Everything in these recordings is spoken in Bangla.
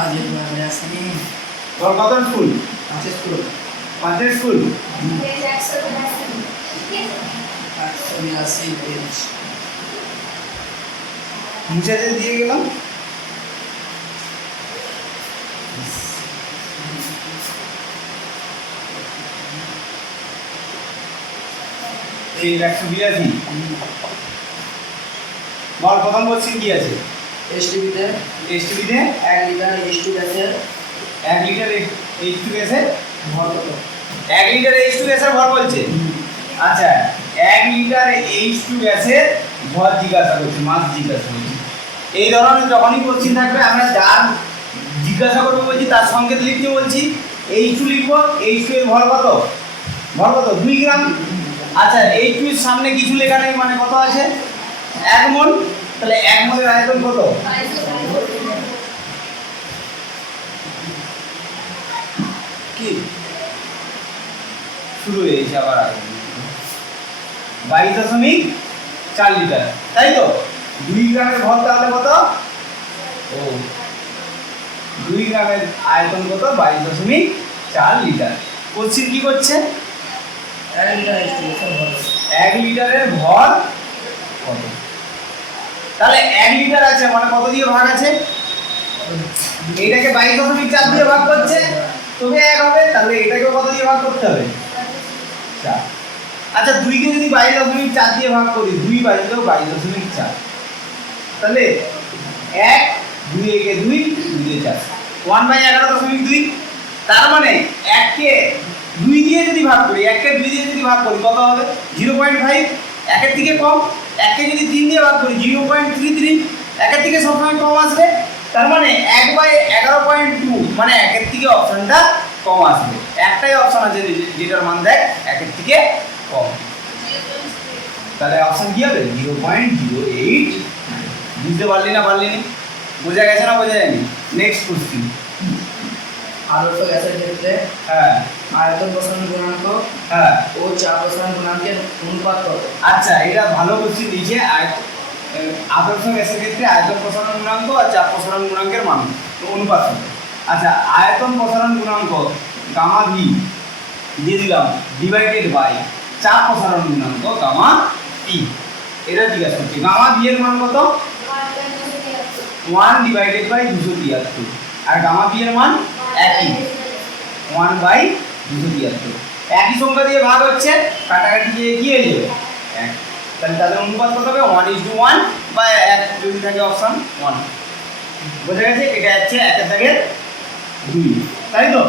आज আসেনি। তোর কত স্কুল? আছে স্কুল। 5 স্কুল। 182 পেজ। মুছে দিয়ে গেলাম। এই 182 বল প্রথম কোশ্চেন কি আছে? এসটিভিতে 1 লিটার H2 গ্যাসের 1 লিটার H2 গ্যাসের ভর কত? 1 লিটার H2 গ্যাসের ভর বলছে। আচ্ছা 1 লিটার H2 গ্যাসের ভর জিজ্ঞাসা করছে, মাস জিজ্ঞাসা করছে। এই ধরনের যখনই কোশ্চেন থাকবে আমরা যার জিজ্ঞাসা করবো বলছি তার সংকেত লিখতে বলছি। H2 লিখবো, H2 এর ভর কত? 2 গ্রাম। আচ্ছা H2 এর সামনে কিছু লেখা নেই মানে কত আছে? 1 মোল। তাহলে 1 মোলের আয়তন কত? কি শুরু হয়েছে আবার 22.4 লিটার, তাই তো? 2 গ্রামের ভর তাহলে কত? ও 2 গ্রামের আয়তন কত? 22.4 লিটার। কোশ্চেন কি করছে? 1 লিটার H2 গ্যাসের ভর 1 লিটারের ভর কত? তাহলে 1 লিটার আছে মানে কত দিয়ে ভাগ আছে? এটাকে 22.4 দিয়ে ভাগ করছে তবে 1 হবে। তাহলে এটাকে কত দিয়ে ভাগ করতে হবে? 4। আচ্ছা 2 কে যদি 22.4 দিয়ে ভাগ করি, 2 বাজিলেও 22.4, তাহলে 1 2 একে 2 2 দিয়ে 4 1/11.2। তার মানে 1 কে 2 দিয়ে যদি ভাগ করি, 1 কে 2 দিয়ে যদি ভাগ করি কত হবে? 0.5। 1 এর থেকে কম। 1 কে যদি 3 দিয়ে ভাগ করি 0.33। 1 এর থেকে সবসময় কম আসবে। তার মানে 1/11.2 মানে 1 এর থেকে অপশনটা কম আসবে। একটাই অপশন আছে যেটার মান দেখ 1 এর থেকে কম। তাহলে অপশন কি হবে? 0.08। বুঝতে পারলি না? বোঝা গেছে না বোঝা যায়নি? Next question. আদর্শ গ্যাসের ক্ষেত্রে হ্যাঁ আয়তন প্রসারণ গুণাঙ্ক হ্যাঁ ও চাপ প্রসারণ গুণাঙ্কের অনুপাত কত? আচ্ছা এটা ভালো কোশ্চেন দিয়েছে। আদর্শ গ্যাসের ক্ষেত্রে আয়তন প্রসারণ গুণাঙ্ক আর চাপ প্রসারণ গুণাঙ্কের মান অনুপাত কত? আচ্ছা আয়তন প্রসারণ গুণাঙ্ক গামা ভি দিয়ে দিলাম ডিভাইডেড বাই চাপ প্রসারণ গুণাঙ্ক গামা টি। এটা জিজ্ঞাসা করছে। গামা ভি এর মান কত? 1/273। আর গামা ভি এর মান একই 1/273। একই সংখ্যা দিয়ে ভাগ হচ্ছে, কাটাকাটি দিয়ে কি হয়ে যাবে? 1। তাহলে তাদের অনুপাত কত হবে? 1:1 বা 1 যদি থাকে অপশন 1। বোঝা গেছে? এটা হচ্ছে 1 এর দাগের 2,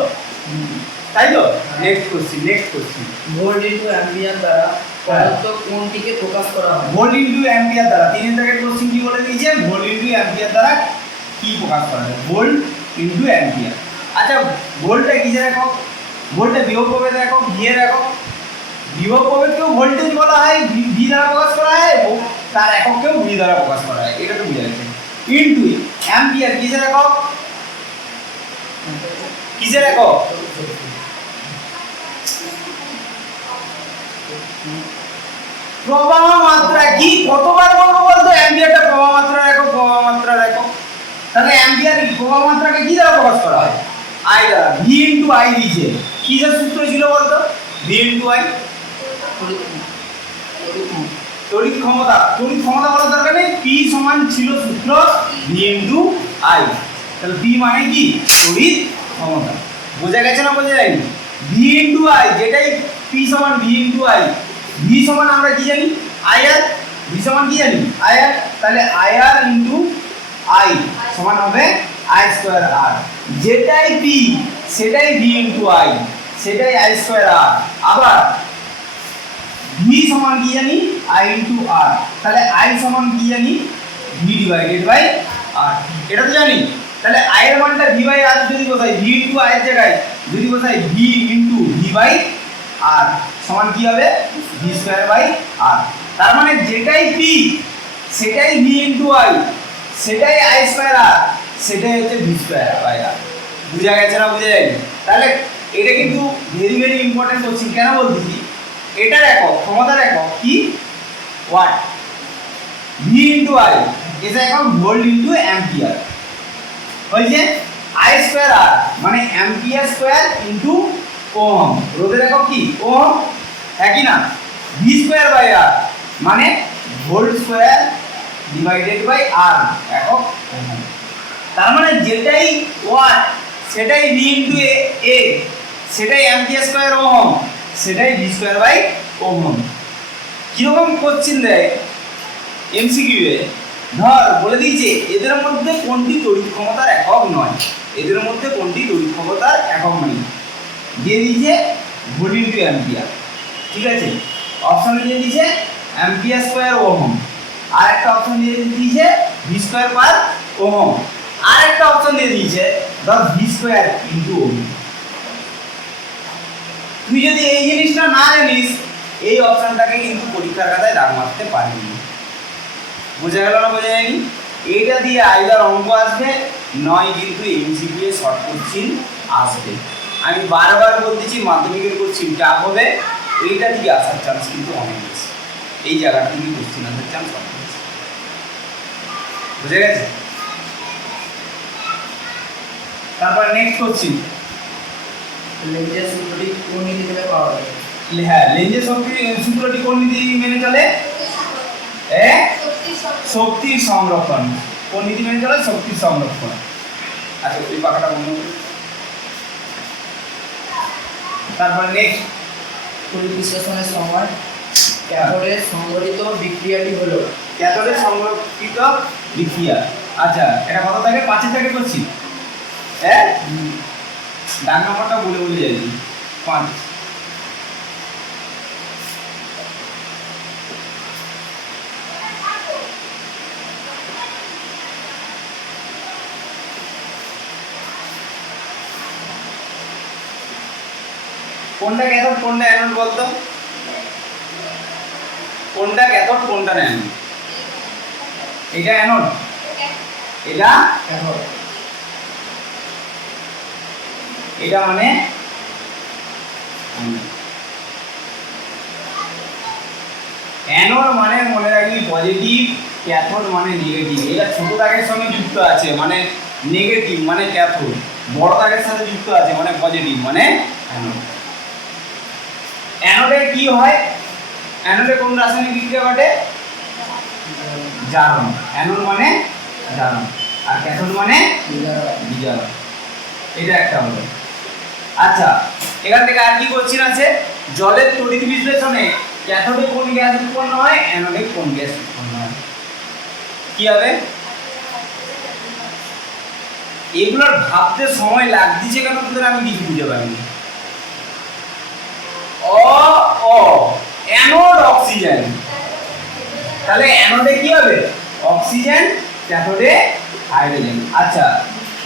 তাই তো? Next question. Volt into ampere দ্বারা প্রদত্ত কোণটিকে প্রকাশ করা হয়। ভোল্ট ইনটু অ্যাম্পিয়ার দ্বারা 3 এর দাগের কোশ্চেন কি বলে দিয়েছে? ভোল্ট ইনটু অ্যাম্পিয়ার দ্বারা কি প্রকাশ করা হয়? Volt into ampere. আচ্ছা ভোল্টটা কিসের একক? ভোল্টটা বিভব প্রভেদের একক, ভি এর একক। বিভব প্রভেদকেও ভোল্টেজ বলা হয়, ভি দ্বারা প্রকাশ করা হয়, এবং তার একককেও ভি দ্বারা প্রকাশ করা হয়। এটা তো বুঝা গেছে। ইনটু অ্যাম্পিয়ার কিসের একক? প্রবাহ মাত্রা কি? কতবার বলবো বলতো? অ্যাম্পিয়ারটা প্রবাহ মাত্রার একক। তাহলে অ্যাম্পিয়ার প্রবাহ মাত্রাকে কি দ্বারা প্রকাশ করা হয়? আই দ্বারা। ভি ইনটু আই দিয়েছে। কি যে সূত্র ছিল বলতো? V into I. তড়িৎ ক্ষমতা বলার দরকার নেই। পি সমান ছিল সূত্র ভি ইনটু আই। তাহলে পি মানে কি? তড়িৎ ক্ষমতা। বোঝা গেছে না বোঝা যায়নি? ভি ইনটু আই, যেটাই পি সমান ভি ইনটু আই। ভি সমান আমরা কি জানি? আইআর। ভি সমান কি জানি? আইআর। তাহলে আইআর ইনটু আই সমান হবে আই স্কয়ার আর। যেটাই পি সেটাই ভি ইনটু আই, সেটাই আই স্কয়ার আর। আবার ভি সমান কি জানি? আই ইনটু আর। তাহলে আই সমান কি জানি? ভি ডিভাইডেড বাই আর। এটা তো জানি। তাহলে আই এর মানটা ভি বাই আর যদি বসাই, ভি ইনটু আই এর জায়গায় যদি বসাই ভি ইনটু ভি বাই আর সমান কি হবে? ভি স্কয়ার বাই আর। তার মানে যেটাই পি সেটাই ভি ইনটু আই, সেটাই আই স্কয়ার আর, সেটাই হচ্ছে ভি স্কয়ার বাই আর। বুঝা গেছে না বুঝা যায়নি? তাহলে এটা কিন্তু ভেরি ভেরি ইম্পর্টেন্ট কোশ্চেন। কেন বলতেছি? এটার একক, ক্ষমতার একক কি? ওয়াট। ভি ইনটু আই, এটা একক ভোল্ট ইনটু অ্যাম্পিয়ার। হয়েছে? আই স্কয়ার আর মানে অ্যাম্পিয়ার স্কয়ার ইনটু ওহম, রোধের একক কি ওহম, একই না। ভি স্কয়ার বাই আর মানে ভোল্ট স্কয়ার ডিভাইডেড বাই আর একক ওহম। তার মানে যেটাই ওয়াট সেটাই ভি ইনটু এ, সেটাই অ্যাম্পিয়ার স্কয়ার ওহম, সেটাই ভি স্কয়ার বাই ওহম। কিরকম কোশ্চেন দেয় এমসিকিউ এ, ধর বলে দিয়েছে এদের মধ্যে কোনটি তড়িৎ ক্ষমতার একক নয়, এদের মধ্যে কোনটি তড়িৎ ক্ষমতার একক নয়, দিয়ে দিয়েছে ভোল্ট ইনটু অ্যাম্পিয়ার, ঠিক আছে। অপশন দিয়ে দিয়েছে অ্যাম্পিয়ার স্কয়ার ওহম, আর একটা অপশন দিয়ে দিয়েছে ভি স্কয়ার পার ওহম, আর একটা অপশন দিয়ে দিয়েছে ধর ভি স্কয়ার ইনটু ওহম। তুই যদি এই জিনিসটা না জানিস এই অপশনটাকে কিন্তু পরীক্ষার খাতায় দাগ মারতে পারবি না। বোঝা গেল না বোঝা যায়নি? এইটা দিয়ে আইদার অঙ্ক আসবে নয় কিন্তু এমসিকিউ এ শর্ট কোশ্চিন আসবে। আমি বারবার বলতেছি মাধ্যমিকের কোশ্চিন টাফ হবে, এইটা দিয়ে আসার চান্স কিন্তু অনেক বেশি, এই জায়গাটা থেকে কোশ্চিন আসার চান্স অনেক বেশি। বুঝে গেছে? তারপর নেক্সট কোশ্চিন, লেঞ্জের সূত্রটি কোন নীতি থেকে পাওয়া যায়? হ্যাঁ, লেঞ্জের সূত্রটি কোন নীতি মেনে চলে? শক্তির সংরক্ষণ। কোন নীতি মেনে চলে? শক্তির সংরক্ষণ। আচ্ছা ওই পাখাটা বন্ধ করি। তারপর নেক্সট, তড়িৎ বিশ্লেষণের সময় ক্যাথোডে সংঘটিত বিক্রিয়াটি হলো। ক্যাথোডে সংরক্ষিত বিক্রিয়া। আচ্ছা এটা কত থাকে? 5 থেকে করছি। হ্যাঁ, ডান নম্বরটা বলে বলে যাইছি 5। কোনটা ক্যাথোড কোনটা অ্যানোড বলতো? কোনটা ক্যাথোড কোনটা অ্যানোড? এটা অ্যানোড, এটা ক্যাথোড। এটা মানে অ্যানোড মানে মনে রাখবি পজিটিভ, ক্যাথোড মানে নেগেটিভ। এটা ছোট দাগের সঙ্গে যুক্ত আছে মানে নেগেটিভ মানে ক্যাথোড, বড় দাগের সাথে যুক্ত আছে মানে পজিটিভ মানে অ্যানোড। অ্যানোডে কি হয়? অ্যানোডে কোন রাসায়নিক বিক্রিয়া ঘটে? জারণ। অ্যানোড মানে জারণ আর ক্যাথোড মানে বিজারণ। এটা একটা হলো। আচ্ছা এখান থেকে আর কি কোশ্চেন আছে? জলের তড়িৎ বিশ্লেষণে ক্যাথোডে কোন গ্যাস উৎপন্ন হয়, অ্যানোডে কোন গ্যাস উৎপন্ন হয়? কি হবে? এগুলোর ভাবতে সময় লাগছে কেন তোদের আমি কিছু বুঝতে পারিনি। অ্যানোড অক্সিজেন, তাহলে অ্যানোডে কি হবে? অক্সিজেন, ক্যাথোডে হাইড্রোজেন। আচ্ছা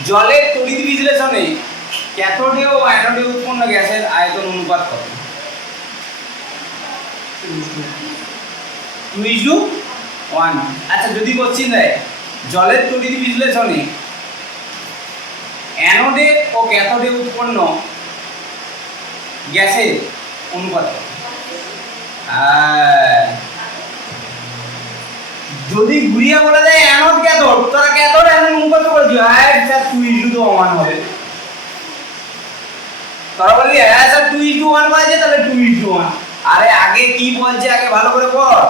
জলের তড়িৎ বিশ্লেষণে ক্যাথোডে ও অ্যানোডে উৎপন্ন গ্যাসের আয়তন অনুপাত কত? 2:1। আচ্ছা যদি কোশ্চেন দেয় জলের তড়িৎ বিশ্লেষণে অ্যানোডে ও ক্যাথোডে উৎপন্ন গ্যাসের অনুপাত কত? যদি ঘুরিয়ে বলা যায় অ্যানোড ক্যাথোড, তোরা ক্যাথোড অ্যানোড অনুপাত বলছি, হ্যাঁ স্যার 2:1 হবে। তোরা বলবি হ্যাঁ স্যার 2:1 বলছে তাহলে 2:1। আরে আগে কি বলছে আগে ভালো করে পড়।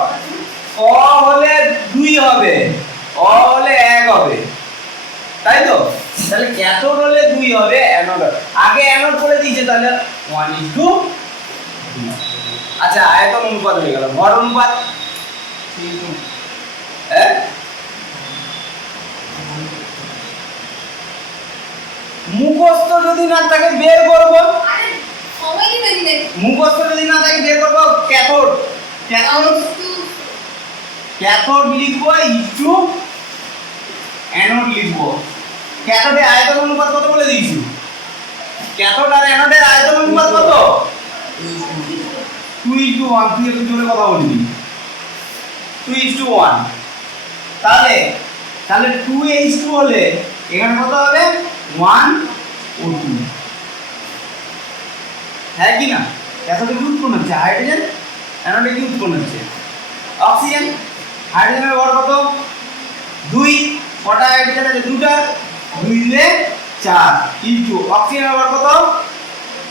ক হলে 2 হবে, অ হলে 1 হবে, তাই তো? তাহলে ক্যাথোড হলে 2 হবে, অ্যানোড আগে অ্যানোড করে দিয়েছে তাহলে 1:2। আচ্ছা আয়তন অনুপাত হয়ে গেল, ভর অনুপাত মুখস্থ যদি না থাকে বের করব, মুখস্থ যদি না থাকে বের করব। ক্যাথোড ক্যাথোড ক্যাথোড লিখবো ইনটু অ্যানোড লিখবো। ক্যাথোডে আয়তন অনুপাত কত বলে দিয়েছি? ক্যাথোড আর অ্যানোডের আয়তন অনুপাত কত? 2:1। তুই একটু জোরে কথা বলবি। 2:1। তাহলে 2:2 হলে এখানে কত হবে? 1 ও 2। হ্যাঁ কি না? ক্যাথোডে কি উৎপন্ন হচ্ছে? হাইড্রোজেন। অ্যানোডে কি উৎপন্ন হচ্ছে? অক্সিজেন। হাইড্রোজেনের ভর কত? 2। কটা হাইড্রোজেন আছে? 2টা। 2 দিয়ে 4 ইনটু অক্সিজেন ব্যবহার কত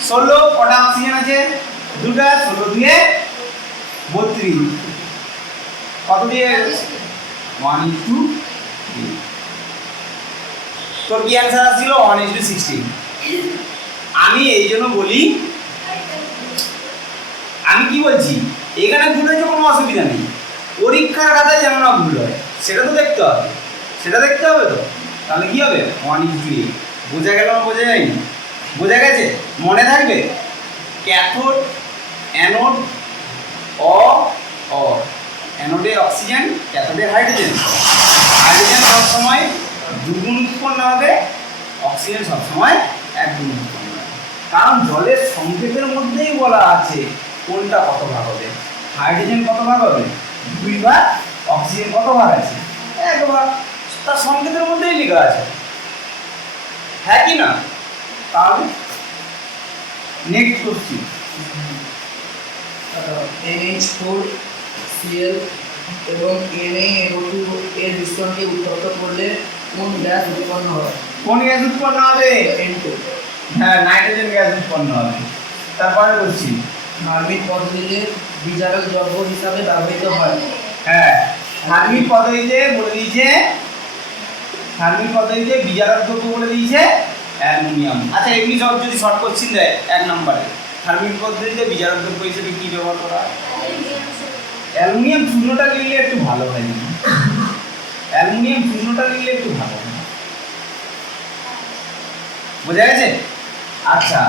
16 কটা অক্সিজেন আছে দুটা 16 দিয়ে 32 কত দিয়ে 1:3 তোর কি অ্যান্সার আসছিল 1:16 আমি এই জন্য বলি আমি কি বলছি এখানে ভুল হয়েছে কোনো অসুবিধা নেই পরীক্ষার খাতায় যেন না ভুল হয় সেটা তো দেখতে হবে তো তাহলে কি হবে 1:8 বোঝা গেল না বোঝা যায়নি বোঝা গেছে মনে থাকবে ক্যাথোড অ্যানোড অ্যানোডে অক্সিজেন ক্যাথোডে হাইড্রোজেন সবসময় দুগুণ উৎপন্ন হবে অক্সিজেন সবসময় এক গুণ উৎপন্ন হবে কারণ জলের সংকেতের মধ্যেই বলা আছে কোনটা কত ভাগ হবে হাইড্রোজেন কত ভাগ হবে 2 ভাগ অক্সিজেন কত ভাগ আছে 1 ভাগ তার সংকেতের মধ্যেই লেখা আছে হ্যাঁ কি না তাহলে নেক্সট কোশ্চেন NH4Cl এবং NaNO2 এর মিশ্রণকে উত্তপ্ত করলে কোন গ্যাস উৎপন্ন হয় কোন গ্যাস উৎপন্ন হবে N2 হ্যাঁ নাইট্রোজেন গ্যাস উৎপন্ন হবে তারপরে বলছি হার্মিট পদ্ধতিতে বিজারক দ্রব্য হিসাবে ব্যবহৃত হয় হ্যাঁ হার্মিট পদ্ধতিতে বলে দিয়েছে হার্মিট পদ্ধতিতে বিজারক দ্রব্য বলে দিয়েছে অ্যালুমিনিয়াম আচ্ছা এমনি সব যদি শর্ট কোশ্চেন দেয় 1 নম্বরে হার্মিট পদ্ধতিতে বিজারক দ্রব্য হিসেবে কি ব্যবহার করা হয় অ্যালুমিনিয়াম চূর্ণটা নিলে একটু ভালো হয় বোঝা গেছে আচ্ছা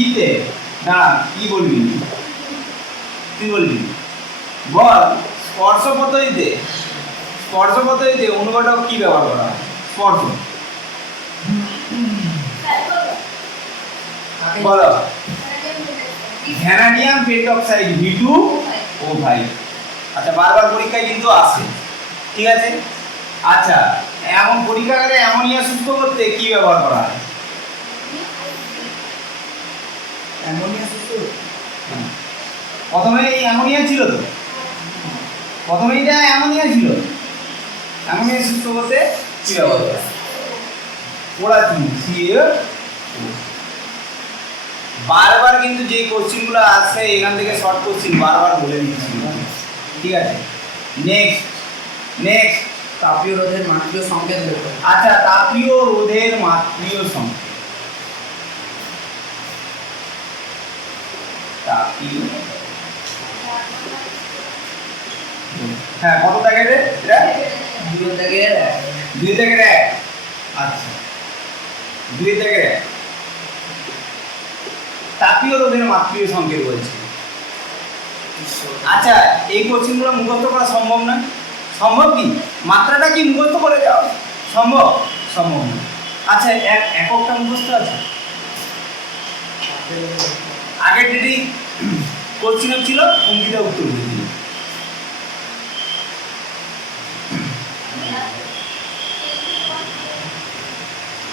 ইতে না কি বলবি তুই বলবি বল স্পর্শ পদ্ধতিতে অনুঘটক কি ব্যবহার করা হয় স্পর্শ বলো ভ্যানাডিয়াম পেন্টঅক্সাইড V2O5 আচ্ছা বারবার পরীক্ষায় কিন্তু আসে ঠিক আছে আচ্ছা এমন পরীক্ষাগারে অ্যামোনিয়া শুষ্ক করতে কি ব্যবহার করা হয় অ্যামোনিয়া শুষ্ক প্রথমে এই অ্যামোনিয়া ছিল তো অ্যামোনিয়া শুষ্ক করতে কি ব্যবহার করা হয় পোড়াচুন বারবার কিন্তু যে কোশ্চেনগুলো আসে এখান থেকে শর্ট কোশ্চেন বারবার বলে দিচ্ছি ঠিক আছে নেক্সট তাপীয় রোধের মাত্রিয় সংকেত লেখো আচ্ছা তাপীয় রোধের মাত্রিয় সংকেত তাপীয় হ্যাঁ কত থাকে রে এটা 2 থেকে 1 আচ্ছা 2 থেকে 1 তাপীয় রোধের মাত্রিয় সংকেত বলছে আচ্ছা এই কোশ্চেনগুলো মুখস্থ করা সম্ভব না সম্ভব কি মাত্রাটা কি মুখস্থ করে যাও সম্ভব না আচ্ছা এককটা মুখস্থ আছে আগের ডেটে কোশ্চেন ছিল অঙ্কিতা উত্তর দিয়েছিল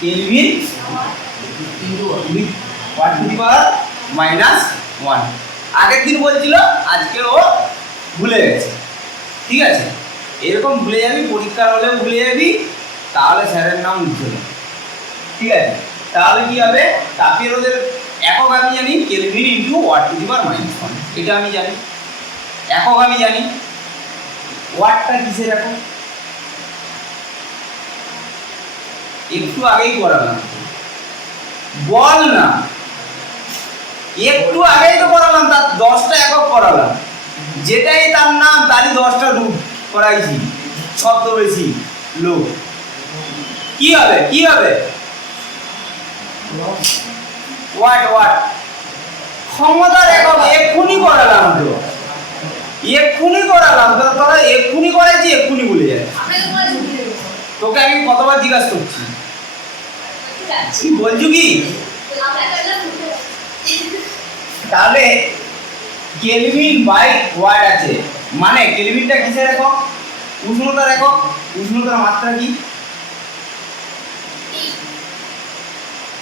kelvin watt to the power -1 আগের দিন বলছিল আজকে ও ভুলে গেছে ঠিক আছে এরকম ভুলে যাবি পরীক্ষার হলেও ভুলে যাবি তাহলে স্যারের নাম লিখতে হবে ঠিক আছে তাহলে কি হবে তাপীয় রোধের একক আমি জানি kelvin into watt to the power -1 এটা আমি জানি একক আমি জানি ওয়াটটা কিসের একক একটু আগেই করালাম বল না একটু আগেই তো করালাম তার 10টা একক করালাম যেটাই তার নাম তারই 10টা রূপ করাইছি ছদ্মবেশী লোক কি হবে ওয়াট ক্ষমতার একক এক্ষুনি করালাম তো তোরা এক্ষুনি করাইছি এক্ষুনি ভুলে যায় তোকে আমি কতবার জিজ্ঞাসা করছি কি বলছো কি তাহলে কেলভিন বাই ওয়াট আছে মানে কেলভিনটা কিসের একক উষ্ণতার একক উষ্ণতার মাত্রা কি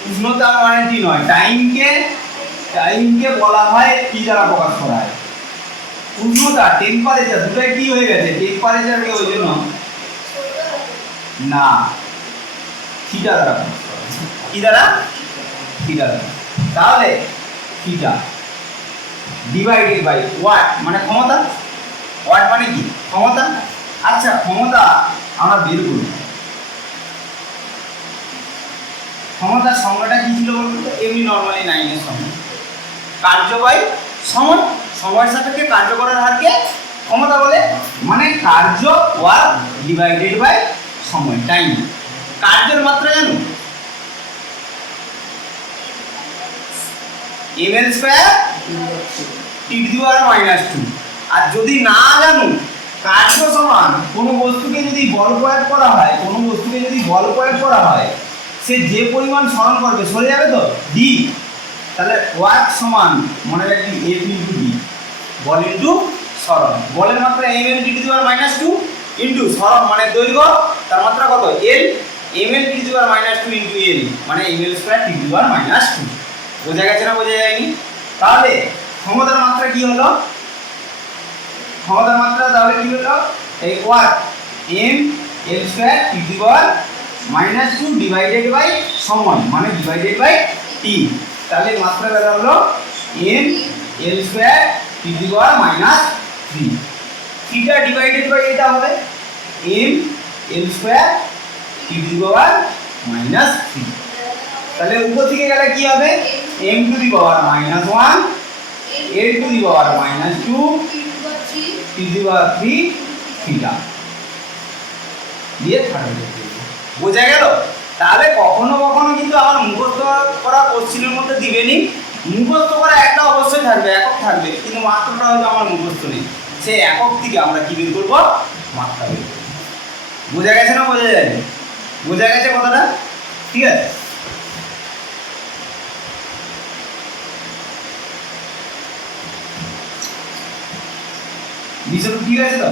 উষ্ণতা মানে কি নয় টাইমকে বলা হয় কি দ্বারা প্রকাশ করা হয় উষ্ণতা টেম্পারেচার দুটোই কি হয়ে গেছে টেম্পারেচারকে ওই জন্য না থিটা দ্বারা প্রকাশ করা হয়। কি দ্বারা? থিটা দ্বারা। তাহলে থিটা ডিভাইডেড বাই ওয়াট মানে ক্ষমতা। ওয়াট মানে কি? ক্ষমতা। আচ্ছা ক্ষমতা আমরা বের করব। ক্ষমতার সংজ্ঞাটা কি ছিল বলুন তো? এমনি নর্মালি 9 এর সঙ্গে কার্য বাই সময়, সময়ের সাপেক্ষে কার্য করার হারকে ক্ষমতা বলে। মানে কার্য ওয়ার্ক ডিভাইডেড বাই সময়, টাইম। কার্যের মাত্রা জানো? ml square t⁻²। আর যদি না জানো কার্য সমান কোনো বস্তুকে যদি বল প্রয়োগ করা হয়, কোনো বস্তুকে যদি বল প্রয়োগ করা হয়, সে যে পরিমাণ সরণ করবে সরে যাবে তো ডি। তাহলে ওয়ার্ক সমান মনে রাখবি এফ ইন্টু ডি, বল ইন্টু সরণ। বলের মাত্রা ml t⁻² ইন্টু সরণ মানে দৈর্ঘ্য, তার মাত্রা কত? এল। ml t⁻² ইন্টু এল মানে ml স্কয়ার t⁻²। বোঝা গেছে না বোঝা যায়নি? তাহলে ক্ষমতার মাত্রা কি হলো? ক্ষমতার মাত্রা তাহলে কি হলো? এই work m l square t⁻² divided by সময় মানে ডিভাইডেড বাই t। তাহলে মাত্রা বের হলো m l square t⁻³ theta divided by এটা হবে m l স্কয়ার t⁻³ তাহলে উপর থেকে গেলে কি হবে? m⁻⁻1 l⁻⁻2 t⁻³ থিটা দিয়ে থাকবে। বোঝা গেল? তাহলে কখনো কখনো কিন্তু আমার মুখস্থ করা কোশ্চেনের মধ্যে দিবেনি, মুখস্থ করা একটা অবশ্যই থাকবে, একক থাকবে, কিন্তু মাত্রাটা হয়তো আমার মুখস্থ নেই। সেই একক থেকে আমরা কি বের করবো? মাত্রা বের করবো। বোঝা গেছে না বোঝা যায়নি? বোঝা গেছে কথাটা? ঠিক আছে। বিষয় ঠিক আছে তো?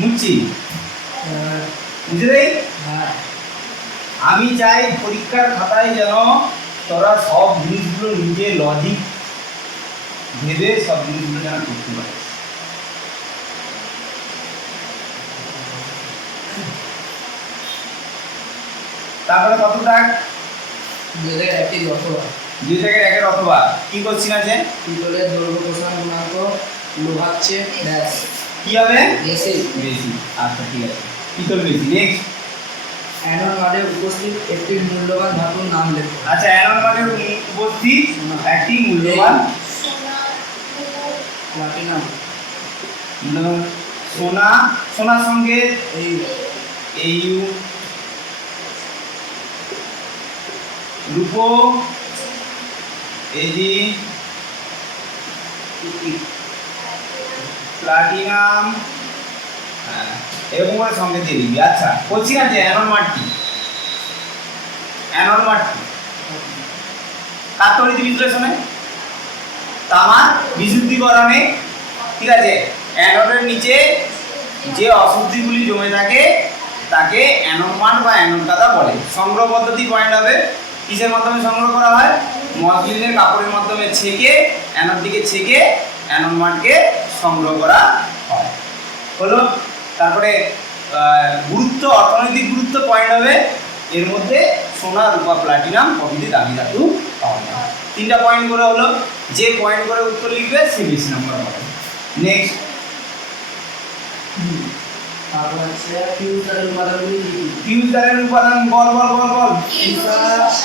মুচি বুঝলে? আমি চাই পরীক্ষার খাতায় যেন তোরা সব জিনিসগুলো নিজে লজিক ভেবে সব জিনিসগুলো যেন করতে পারে। তারপরে কত দাগ? 2 থেকে 1 অথবা কি করছি না যে পিতলের দৈর্ঘ্য প্রসারণ গুণাঙ্ক লোহার চেয়ে ব্যাস কি হবে? বেশি। বেশি। আচ্ছা ঠিক আছে, পিতল বেশি। নেক্সট অ্যানোড মাঠে উপস্থিত একটি মূল্যবান ধাতুর নাম লেখো। আচ্ছা অ্যানোড মাঠে উপস্থিত একটি মূল্যবান প্লাটিনাম সোনা, সোনার সঙ্গে এই রূপো এজি প্লাটিনাম এরকম করে সঙ্গে দিয়ে দিবি। আচ্ছা বলছি না যে অ্যানোড মাঠটি, অ্যানোড মাঠটি কার তড়িৎ বিশ্লেষণে? তামার বিশুদ্ধিকরণে। ঠিক আছে, অ্যানোডের নিচে যে অশুদ্ধিগুলি জমে থাকে তাকে অ্যানোড মাঠ বা অ্যানোড কাদা বলে। সংগ্রহ পদ্ধতি পয়েন্ট হবে কিসের মাধ্যমে সংগ্রহ করা হয়? মসলিনের কাপড়ের মাধ্যমে ছেঁকে অ্যানোডটিকে ছেঁকে অ্যানোড মাঠকে সংগ্রহ করা হয়। হলো। তারপরে গুরুত্ব, অর্থনৈতিক গুরুত্ব পয়েন্ট হবে এর মধ্যে সোনা, রূপা, প্লাটিনাম প্রভৃতি দামি ধাতু পাওয়া যায়। 3টা পয়েন্ট করে হলো, যে পয়েন্ট করে উত্তর লিখবে সে বেশি নম্বর পাবে। নেক্সট তারপর আছে ফিউজ তারের উপাদানগুলি কি কি? ফিউজ তারের উপাদান বল বল বল বল।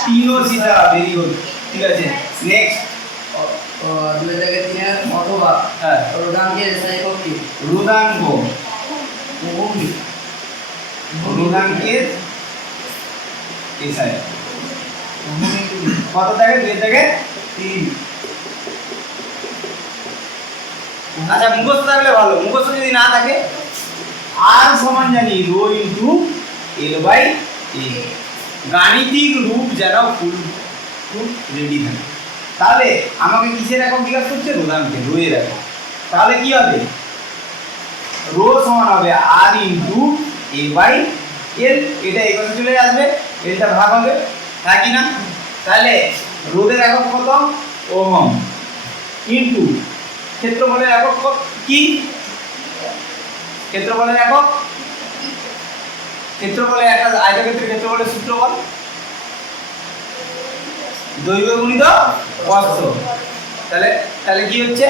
তিনো সীতা, ভেরি গুড। ঠিক আছে নেক্সট 2 থেকে 3 অথবা রোধাঙ্কের এসআই একক কি? রোধাঙ্ক, ভূমি রোধাঙ্কের এসআই ভূমি কত থাকে? 2 থেকে 3। আচ্ছা মুখস্থ থাকলে ভালো, মুখস্থ যদি না থাকে আর সমান জানি রো ইন্টু এল বাই এ। গাণিতিক রূপ যেন ফুল রেডি থাকে। তাহলে আমাকে কিসের একক জিজ্ঞাসা করছে? রোধাঙ্কে, রো এর একক। তাহলে কি হবে? রো সমান হবে আর ইন্টু এ বাই এল। এটা এই কথা চলে আসবে, এলটা ভাগ হবে, থাকি না? তাহলে রোধের একক কত? ওহম। ইন্টু ক্ষেত্রফলের একক কি? ক্ষেত্রফলের একক, ক্ষেত্রফলের একটা আয়তক্ষেত্রের ক্ষেত্রফলের সূত্র বল। দৈর্ঘ্য গুণিত প্রস্থ। তাহলে তাহলে কি হচ্ছে?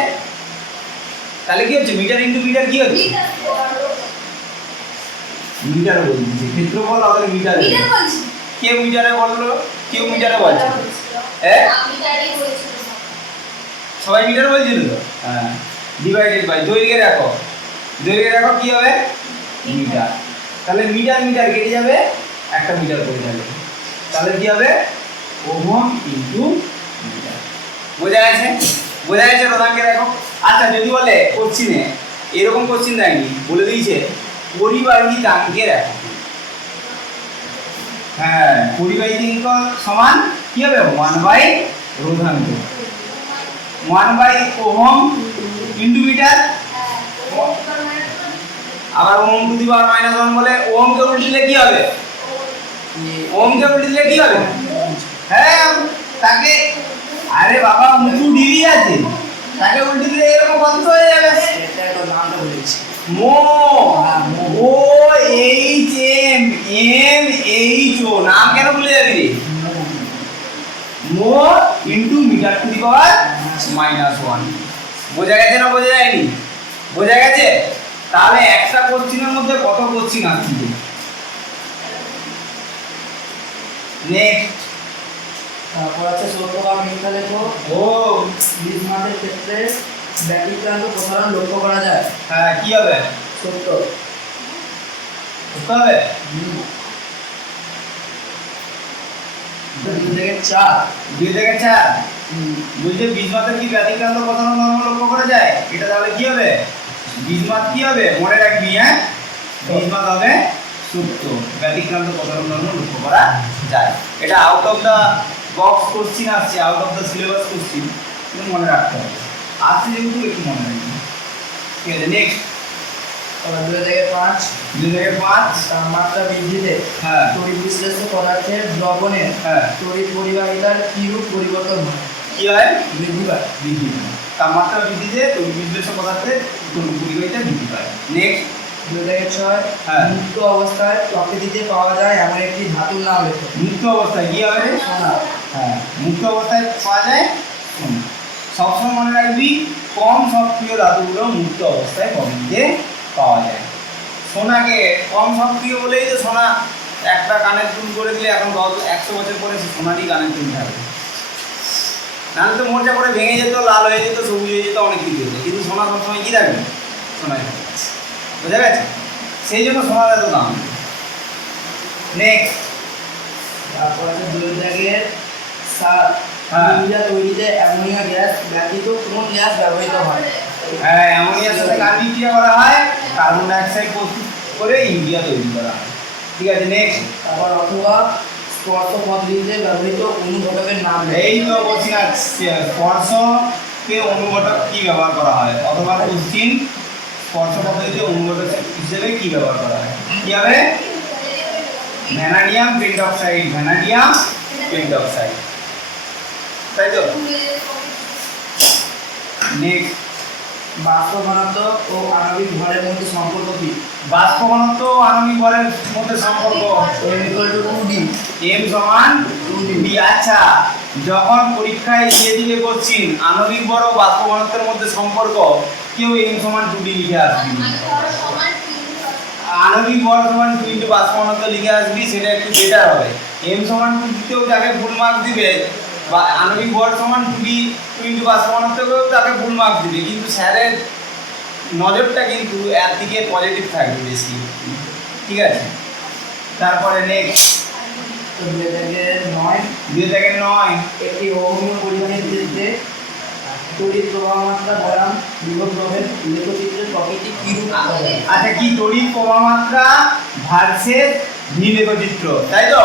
তাহলে কি হচ্ছে? মিটার ইনটু মিটার কি হচ্ছে? মিটার বলছি, ক্ষেত্রফল আমাদের মিটার। কে মিটারে বললো? কেউ মিটারে বলছে? হ্যাঁ, সবাই মিটার বলছিল তো। হ্যাঁ, ডিভাইডেড বাই দৈর্ঘ্যের একক। দৈর্ঘ্যের একক কি হবে? মিটার। তাহলে মিটার মিটার কেটে যাবে, একটা মিটার পড়ে যাবে। তাহলে কি হবে? Ohm into metre. বোঝা গেছে? বোঝা গেছে রোধাঙ্কের একক? আচ্ছা, যদি বলে কোশ্চিনে এরকম কোশ্চিন দেয়নি, বলে দিয়েছে পরিবাহিতাঙ্কের একক। হ্যাঁ, পরিবাহিতাঙ্ক সমান কি হবে? 1/, রোধাঙ্ক 1/, ওহম ইনটু মিটার। আবার ওহম টু দি পাওয়ার -1 বলে ওহমকে উল্টে দিলে কি হবে? ওহমকে উল্টে দিলে কি হবে? হ্যাঁ, তাকে, আরে বাবা উঁচু ডিগ্রি আছে, তাকে উল্টে দিলে এরকম কত হয়ে যাবে? এটা তো নামটা বলেছি। Mho, O H M, M H O, নাম কেন ভুলে যাবি রে? Mho into metre to the power -1। বোঝা গেছে না বোঝা যায়নি? বোঝা গেছে? তাহলে একটা কোশ্চিনের মধ্যে কত কোশ্চিন আসছে? নেক্সট, তারপর আছে সত্য বা মিথ্যা লেখো। ও বিজমাতের ক্ষেত্রে ব্যতিক্রান্ত প্রসারণ লক্ষ্য করা যায়। হ্যাঁ, কি হবে? সত্য। বুঝতে হবে? 2 থেকে 4। 2 থেকে 4 বুঝলে বীজমাতের কি ব্যতিক্রান্ত প্রসারণ ধর্ম লক্ষ্য করা যায়? এটা তাহলে কি হবে? বীজমাত কি হবে? মনে রাখবি, হ্যাঁ, বীজমাত হবে সত্য, ব্যতিক্রান্ত প্রসারণ ধর্ম লক্ষ্য করা যায়। এটা out of the box question আসছে, out of the syllabus question, তুমি মনে রাখতে হবে। আসছে যেহেতু একটু মনে রাখবি। ঠিক আছে, নেক্সট। 2 থেকে 5। 2 থেকে 5, তাপমাত্রা বৃদ্ধিতে হ্যাঁ তড়িৎ বিশ্লেষ্য পদার্থের দ্রবণের হ্যাঁ, তড়িৎ পরিবাহিতার কিরূপ পরিবর্তন হয়? কি হয়? বৃদ্ধি পায়। বৃদ্ধি পায়। তাপমাত্রা বৃদ্ধিতে তড়িৎ বিশ্লেষ্য পদার্থের তড়িৎ পরিবাহিতা বৃদ্ধি পায়। নেক্সট। 2 থেকে 6। হ্যাঁ। মুক্ত অবস্থায় প্রকৃতিতে পাওয়া যায় এমন একটি ধাতুর নাম লেখো। মুক্ত অবস্থায় কি হবে? সোনা। হ্যাঁ, মুক্ত অবস্থায় পাওয়া যায় সোনা। সবসময় মনে রাখবি, কম সক্রিয় ধাতুগুলো মুক্ত অবস্থায় প্রকৃতিতে পাওয়া যায়। সোনাকে কম সক্রিয় বলেই তো সোনা একটা কানের দুল করে দিলে এখন 100 বছর পরে সে সোনারই কানের দুল থাকবে। নাহলে তো মোর্চা করে ভেঙে যেত, লাল হয়ে যেত, সবুজ হয়ে যেত, অনেক কিছু হতো, কিন্তু সোনা সবসময় কি থাকবে? সোনাই থাকবে। বোঝা গেছে? সেই জন্য সোনার এত দাম। নেক্সট। তারপর আছে 2 থেকে 7। হ্যাঁ। ইউরিয়া তৈরিতে অ্যামোনিয়া গ্যাস ব্যতীত কোন গ্যাস ব্যবহৃত হয়? হ্যাঁ, অ্যামোনিয়ার সাথে কার বিক্রিয়া করা হয়? কার্বন ডাইঅক্সাইড প্রস্তুত করে ইউরিয়া তৈরি করা হয়। ঠিক আছে, নেক্সট। তারপর অথবা স্পর্শ পদ্ধতিতে ব্যবহৃত অনুঘটকের নাম লেখো। এই তো কোশ্চিন আসছে, স্পর্শকে অনুঘটক কি ব্যবহার করা হয়? অথবা কোশ্চিন স্পর্শ পদ্ধতিতে অনুঘটক হিসেবে কি ব্যবহার করা হয়? কি হবে? ভ্যানাডিয়াম পেন্টঅক্সাইড, ভ্যানাডিয়াম পেন্টঅক্সাইড, তাই তো? নেক্সট। বাষ্প ঘনত্ব ও আণবিক ভরের মধ্যে সম্পর্ক কি? বাষ্প ঘনত্ব ও আণবিক ভরের মধ্যে সম্পর্ক m = 2d। m সমান 2d। আচ্ছা, যখন পরীক্ষায় দিয়ে দিলে কোশ্চিন আণবিক ভর ও বাষ্প ঘনত্বের মধ্যে সম্পর্ক, কেউ m সমান 2d লিখে আসবি। আণবিক ভর সমান 2 ইনটু বাষ্প ঘনত্ব লিখে আসবি, সেটা একটু বেটার হবে। m সমান 2 দিতেও যাকে ফুল মার্ক দিবে, বা আণবিক ভর সমান 2d 2 ইনটু বাষ্প ঘনত্বকেও তাকে ফুল মার্ক দিবে, কিন্তু স্যারের নজরটা কিন্তু এর দিকে পজিটিভ থাকবে বেশি। ঠিক আছে, তারপরে নেক্সট। 2 থেকে 9। 2 থেকে 9। একটি অহমীয় পরিবাহীর ক্ষেত্রে তড়িৎ প্রবাহ মাত্রা বনাম বিভব প্রভেদ লেখচিত্রের প্রকৃতি কিরূপ হবে? আচ্ছা, কি তড়িৎ প্রবাহ মাত্রা ভার্সেস ভি লেখচিত্র, তাই তো?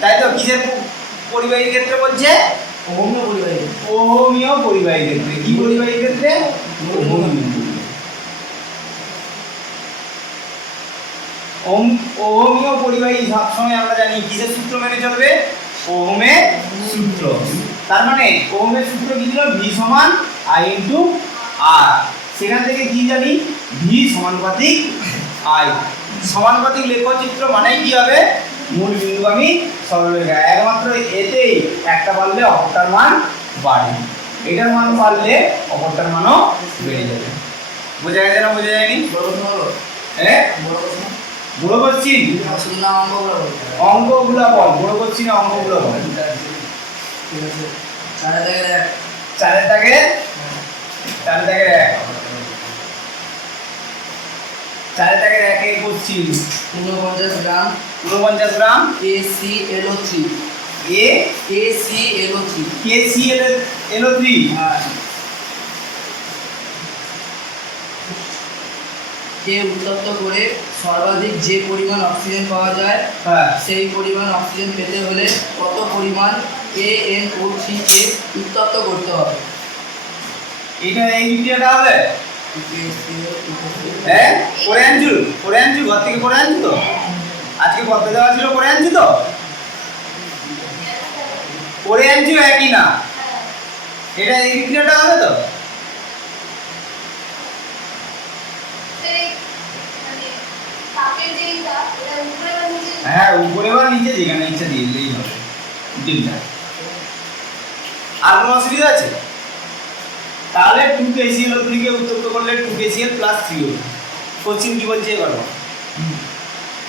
তাই তো, কিসের পরিবাহীর ক্ষেত্রে বলছে? অহমীয় পরিবাহী। ওহমীয় পরিবাহীর ক্ষেত্রে। কি পরিবাহীর ক্ষেত্রে? ওহমীয়। ওহমীয় পরিবাহী সবসময় আমরা জানি কিসের সূত্র মেনে চলবে? ওহমের সূত্র। তার মানে ওহমের সূত্র কি ছিল? ভি সমান আই ইনটু আর। সেখান থেকে কি জানি? ভি সমানুপাতিক আই। সমানুপাতিক লেখচিত্র মানে কি হবে? মূল বিন্দুগামী সরলরেখা, একমাত্র এতেই একটা পারলে অপরটার মান বাড়ে, এটার মান বাড়লে অপরটার মানও বেড়ে যাবে। বোঝা গেছে না বোঝা যায়নি? হ্যাঁ, বড় করছি অঙ্কগুলো বল, বড় করছি না অঙ্কগুলো বল। চারের দাগে এক, চারের দাগের একে করছি 49 গ্রাম 49 গ্রাম KClO3 এ KClO3 KClO3। হ্যাঁ, কে উত্তপ্ত করে সর্বাধিক যে পরিমাণ অক্সিজেন পাওয়া যায় হ্যাঁ, সেই পরিমাণ অক্সিজেন পেতে হলে কত পরিমাণ KNO3 কে উত্তপ্ত করতে হবে? এটা এই বিক্রিয়াটা হবে। হ্যাঁ, করে আনছু ঘর থেকে করে আনছু তো, আজকে পড়তে দেওয়া ছিল করে আনছু তো, করে আনছু একই না, এটা এই বিক্রিয়াটা হবে তো। হ্যাঁ, উপরে বা নিচে যেখানে ইচ্ছা দিয়ে দিলেই হবে তিনটা। আর কোনো অসুবিধা আছে? তাহলে 2KClO3 কে উত্তপ্ত করলে 2KCl + 3O2। কোশ্চেন কি বলছে এবার?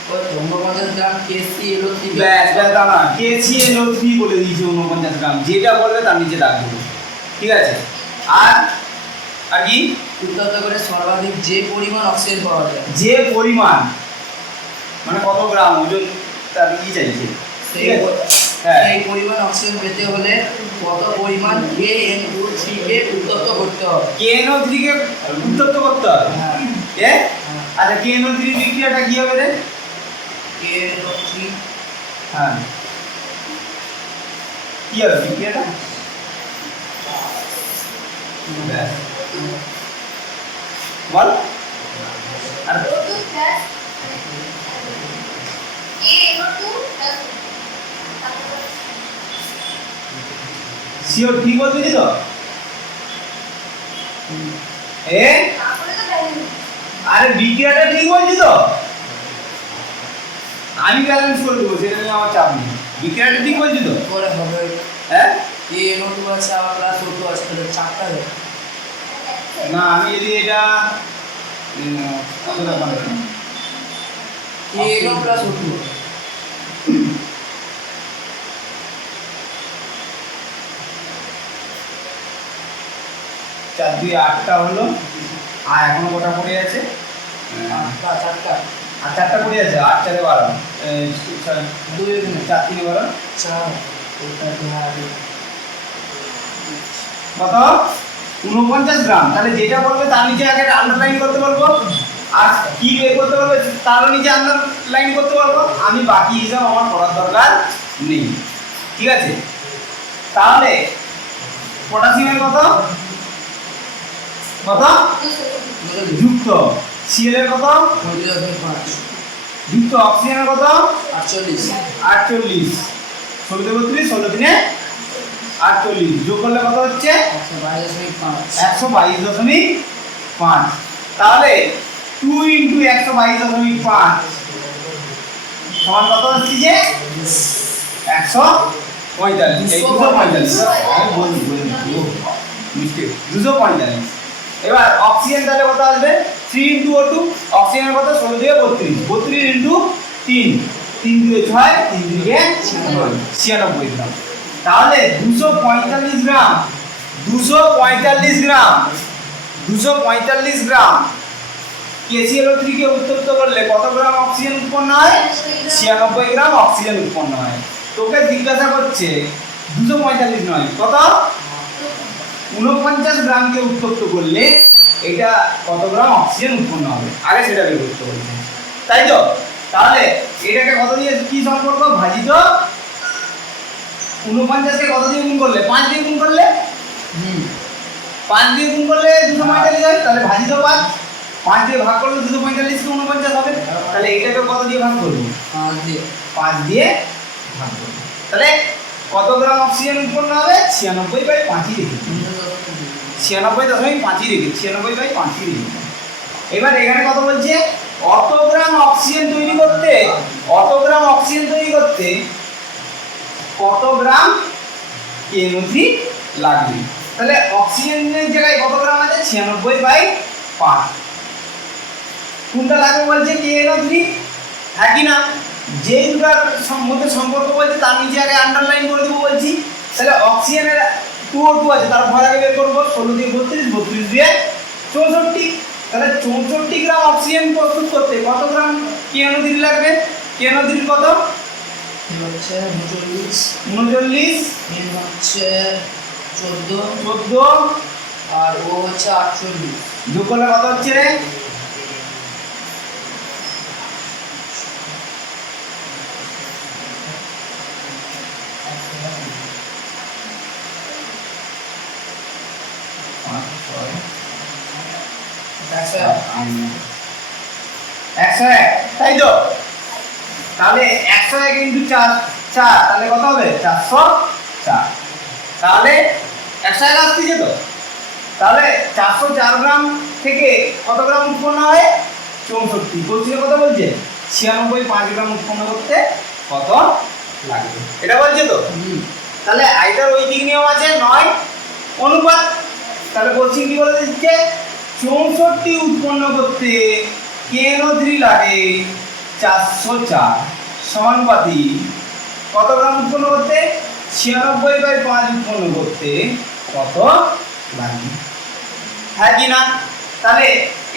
49 গ্রাম KClO3 ব্যাস ব্যাস দাঁড়া, KClO3 বলে দিয়েছে 49 গ্রাম, যেটা বলবে তার নিচে দাগ দেবো, ঠিক আছে? আর আর কি? উত্তপ্ত করে সর্বাধিক যে পরিমাণ অক্সিজেন পাওয়া যায়, যে পরিমাণ মানে কত গ্রাম ওজন তার কি চাইছে, ঠিক আছে? হ্যাঁ, সেই পরিমাণ অক্সিজেন পেতে হলে কত পরিমাণ KNO3 কে উত্তপ্ত করতে হবে? KNO3 কে উত্তপ্ত করতে হবে। হ্যাঁ, এ আচ্ছা, KNO3 বিক্রিয়াটা কি হবে রে? KNO3 হ্যাঁ, কি হবে বিক্রিয়াটা? ব্যাস বল। আর শিওর ঠিক বলছিস তো? এ আরে বিক্রিয়াটা ঠিক বলছি তো, আমি ব্যালেন্স করে দেবো, সেটা নিয়ে আমার চাপ নেই। বিক্রিয়াটা ঠিক বলছি তো? করে হবে। হ্যাঁ, KNO2 আছে আবার +O2 আছে, তাহলে চারটা হবে। না আমি যদি এটা কতটা পারবো না। KNO +O2 4 2 8টা হলো, আর এখনো কটা পড়ে আছে? চারটা আর 4টা পড়ে আছে, 8 4 12, 2 এখানে 4 3 12 4 এটা দিয়ে কত? 49 গ্রাম। তাহলে যেটা বলবে তার নিচে আগে আন্ডারলাইন করতে বলবো, আর কি বের করতে বলবে তার নিচে আন্ডারলাইন করতে বলবো। আমি বাকি হিসাব আমার করার দরকার নেই, ঠিক আছে? তাহলে পটাশিয়ামের কত কত যুক্ত, সিএল এর কত 49.5 যুক্ত, অক্সিজেনের কত 48 48, 16 32 16 3 48, যোগ করলে কত হচ্ছে 122.5। তাহলে 2 × 122.5 সমান কত হচ্ছে যে 145। এই 245 আমি বলি মিস্টেক, 245। এবার অক্সিজেন তাহলে কত আসবে? 3 × O2, অক্সিজেনের কত 16 দিয়ে 32, 32 × 3, 3 2 6, 3 2 96 গ্রাম। তাহলে 245 গ্রাম 245 গ্রাম 245 গ্রাম KClO3 কে উত্তপ্ত করলে কত গ্রাম অক্সিজেন উৎপন্ন হয়? 96 গ্রাম অক্সিজেন উৎপন্ন হয়। তোকে জিজ্ঞাসা করছে 245 নয়, কত? 49 গ্রামকে উত্তপ্ত করলে এটা কত গ্রাম অক্সিজেন উৎপন্ন হবে, আগে সেটা বের করতে বলছে, তাই তো? তাহলে এটাকে কত দিয়ে কি সম্পর্ক? ভাজিত 49 কে কত দিয়ে গুণ করলে? 5 দিয়ে গুণ করলে, 5 দিয়ে গুণ করলে 245 হয়, তাহলে ভাজিত 5, 5 দিয়ে ভাগ করলে 245 কে 49 হবে। তাহলে এটাকে কত দিয়ে ভাগ করব? 5 দিয়ে ভাগ করব। তাহলে কত গ্রাম অক্সিজেন উৎপন্ন হবে? 96/5 রেখেছি, 96.5 রেখেছি, 96/5 রেখেছি। এবার এখানে কত বলছে? অত গ্রাম অক্সিজেন তৈরি করতে কত গ্রাম KNO3 লাগবে? তাহলে অক্সিজেনের জায়গায় কত গ্রাম আছে? 96/5। কোনটা লাগবে বলছে? KNO3। হ্যাঁ কি না? যে দুটার মধ্যে সম্পর্ক বলছে তার নিচে আগে আন্ডারলাইন করে দেবো বলছি। তাহলে অক্সিজেনের 2O2 আছে, তার ভর আগে বের করবো। 16 দিয়ে 32, 32 দিয়ে 64। তাহলে 64 গ্রাম অক্সিজেন প্রস্তুত করতে কত গ্রাম KNO3 লাগবে? KNO3 কত? হচ্ছে 39, 39, হচ্ছে 14, 14, আর ও হচ্ছে 48। যোগ করলে কত হচ্ছে রে? একশো 101, তাই তো? তাহলে 101 ইন্টু 4, তাহলে কত হবে? 404। তাহলে 101 আসছে তো? তাহলে 404 গ্রাম থেকে কত গ্রাম উৎপন্ন হয়? 64। কোশ্চেনে কত বলছে? 96/5 গ্রাম উৎপন্ন করতে কত লাগবে, এটা বলছে তো? তাহলে আইদার ঐকিক নিয়ম আছে, নয় অনুপাত। তাহলে কোশ্চেন কি বলে দিচ্ছে? 64 উৎপন্ন করতে KNO3 লাগে 404, সমানুপাতি কত গ্রাম উৎপন্ন করতে? 96/5 উৎপন্ন করতে কত লাগবে? হ্যাঁ কি না? তাহলে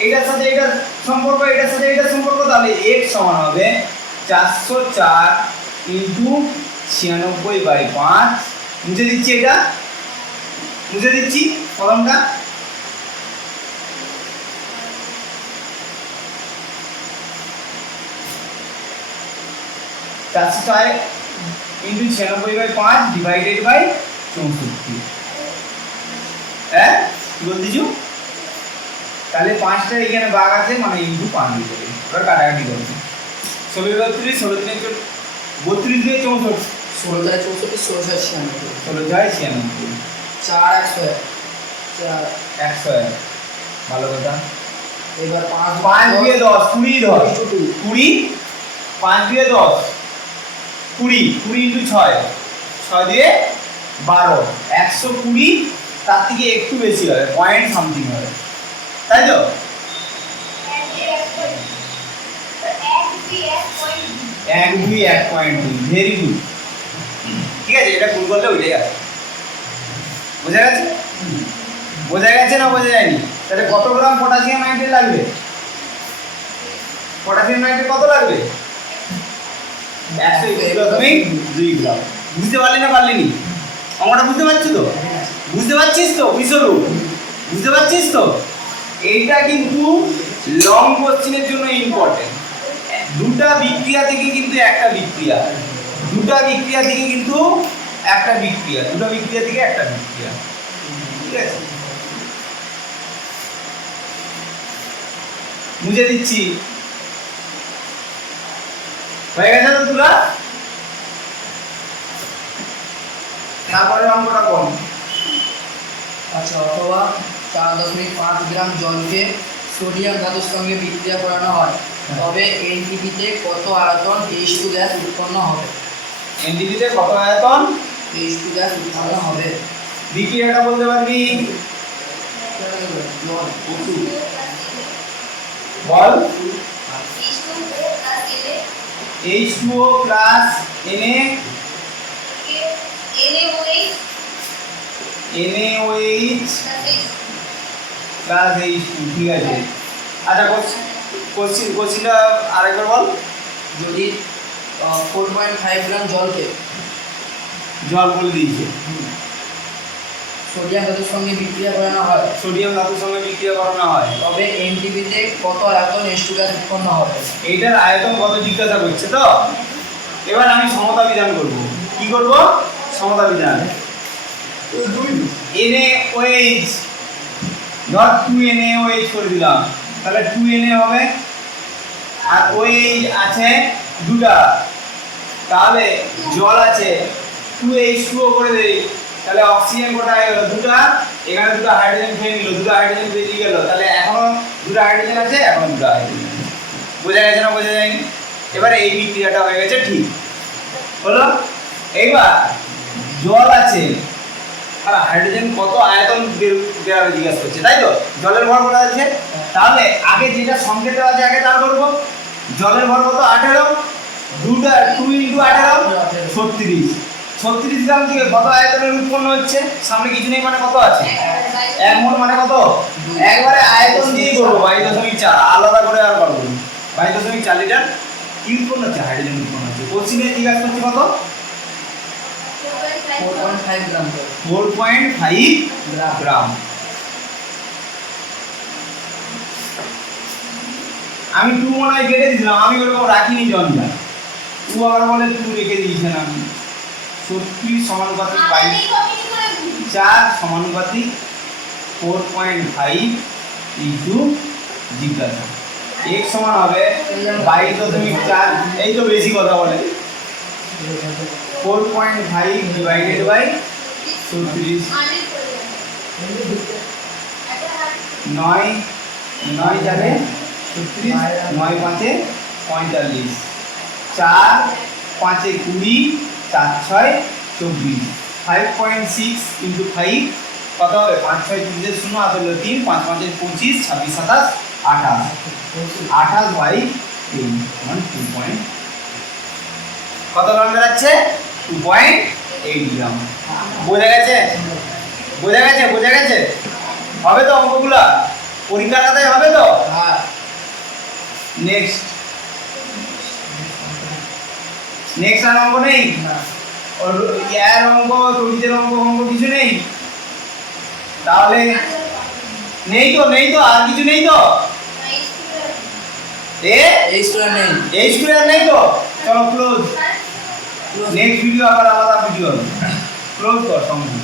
এটার সাথে এটার সম্পর্ক, এটার সাথে এটার সম্পর্ক, তাহলে x সমান হবে 404 ইন্টু 96/5। মুছে দিচ্ছি, এটা মুছে দিচ্ছি কলমটা। Into 96/5 divided by 64। হ্যাঁ কি বল দিছু? তাহলে 5টা এখানে ভাগ আছে, মানে ইন্টু 5 দিতে হবে। এবার কাটাকাটি করছি। 16 32, 16 32 দিয়ে 64, 16 দ্বারা 64, 16 দ্বারা 96, 16 যায় 96, 4 101, 4 101। ভালো কথা। এবার 5 দিয়ে 10, 20 ধর, 20, 5 দিয়ে 10, 20, 20 ইন্টু 6, 6 দিয়ে 12, 120। তার থেকে একটু বেশি হবে, পয়েন্ট সামথিং হবে, তাই তো? 1.2, ভেরি গুড। ঠিক আছে, এটা গুণ করলে ওইটাই আছে। বোঝা গেছে? বোঝা গেছে না বোঝা যায়নি? তাহলে কত গ্রাম পটাশিয়াম নাইট্রেট লাগবে? পটাশিয়াম নাইট্রেট কত লাগবে? 121.2 গ্রাম। বুঝতে পারলি না পারলিনি? অঙ্কটা বুঝতে পারছিস তো? বুঝতে পারছিস তো? বিশ্বরূপ বুঝতে পারছিস তো? এইটা কিন্তু লং কোশ্চেনের জন্য ইম্পর্টেন্ট। দুটা বিক্রিয়া থেকে কিন্তু একটা বিক্রিয়া, দুটা বিক্রিয়া থেকে কিন্তু একটা বিক্রিয়া, দুটো বিক্রিয়া থেকে একটা বিক্রিয়া। ঠিক আছে, মুছে দিচ্ছি। হয়ে গেছে তো তুলা? তারপরে অঙ্কটা কোন? আচ্ছা, অথবা 4.5 গ্রাম জলকে সোডিয়াম ধাতুর সঙ্গে বিক্রিয়া করানো হয়, তবে এনটিপিতে কত আয়তন H2 গ্যাস উৎপন্ন হবে? এনটিপিতে কত আয়তন H2 গ্যাস উৎপন্ন হবে? বিক্রিয়াটা বলতে পারবি? বল। H2O plus NaOH plus H2। ঠিক আছে, আচ্ছা কোশ্চিনটা আরেকবার বল। যদি 4.5 গ্রাম জলকে জল বলে দিয়েছে, সোডিয়াম ধাতুর সঙ্গে বিক্রিয়া করানো হয়, সোডিয়াম ধাতুর সঙ্গে বিক্রিয়া করানো হয়, তবে এনটিপিতে কত আয়তন H2 গ্যাস উৎপন্ন হবে? এইটার আয়তন কত জিজ্ঞাসা করছে তো। এবার আমি সমতা বিধান করব। কি করব? সমতা বিধান। NaOH ধর 2NaOH করে দিলাম, তাহলে 2Na হবে, আর OH আছে দুটা, তাহলে জল আছে 2H2O করে দেই, তাহলে অক্সিজেন কটা হয়ে গেল? দুটা। এখানে দুটো হাইড্রোজেন খেয়ে নিল, দুটো হাইড্রোজেন বেরিয়ে গেল, তাহলে এখনো দুটো হাইড্রোজেন আছে, এখনো দুটো হাইড্রোজেন। বোঝা গেছে না বোঝা যায়নি? এবারে এই বিক্রিয়াটা হয়ে গেছে ঠিক হলো। এইবার জল আছে আর হাইড্রোজেন কত আয়তন বেরাবে জিজ্ঞাসা করছে, তাই তো? জলের ভর কত আছে? তাহলে আগে যেটা সংকেত আছে আগে তার করবো। জলের ভর কত? 18, 2 × 18 36। 36 গ্রাম থেকে কত আয়তনের উৎপন্ন হচ্ছে? সামনে কিছু নেই মানে কত আছে? 1 মোল মানে কত? একবারে আয়তন দিয়ে করবো 22.4, আলাদা করে আর করবো না। 22.4 লিটার কি উৎপন্ন হচ্ছে? হাইড্রোজেন উৎপন্ন হচ্ছে। কোশ্চেনে জিজ্ঞাসা করছে কত? 4.5 গ্রাম করে। 4.5 গ্রাম। আমি 2 মনে হয় কেটে দিয়েছিলাম, আমি ওরকম রাখিনি জনটা। 2 আবার বলে 2 রেখে দিয়েছেন আমি। 36 সমানুপাতিক 4 সমানুপাতিক 4.5 ইনটু জিজ্ঞাসা। x সমান হবে 22.4। এই তো বেশি কথা বলে। 4.5 ডিভাইডেড বাই 36। 9 9 জানে 36, 9 5 45, 4 5 20, 4 6 24। 5.6 ইনটু 5 কত হবে? 5 6 30 শূন্য হাতে হলো 3, 5 5 25, 26 27 28, 28 বাই 3 মানে 2. কত গ্রাম বেরাচ্ছে? 2.8 গ্রাম। বোঝা গেছে? বোঝা গেছে? বোঝা গেছে? হবে তো অঙ্কগুলো? পরীক্ষার খাতায় হবে তো? হ্যাঁ। নেক্সট আর অঙ্ক নেই? না। আর এর অঙ্ক, তড়িতের অঙ্ক কিছু নেই? তাহলে নেই তো আর কিছু নেই তো? এই স্টুডেন্ট নেই। এই স্কুলে নেই তো? চলো ক্লোজ। নেক্সট ভিডিও আবার আলাদা ভিডিও হবে। ক্লোজ কর সঙ্গে।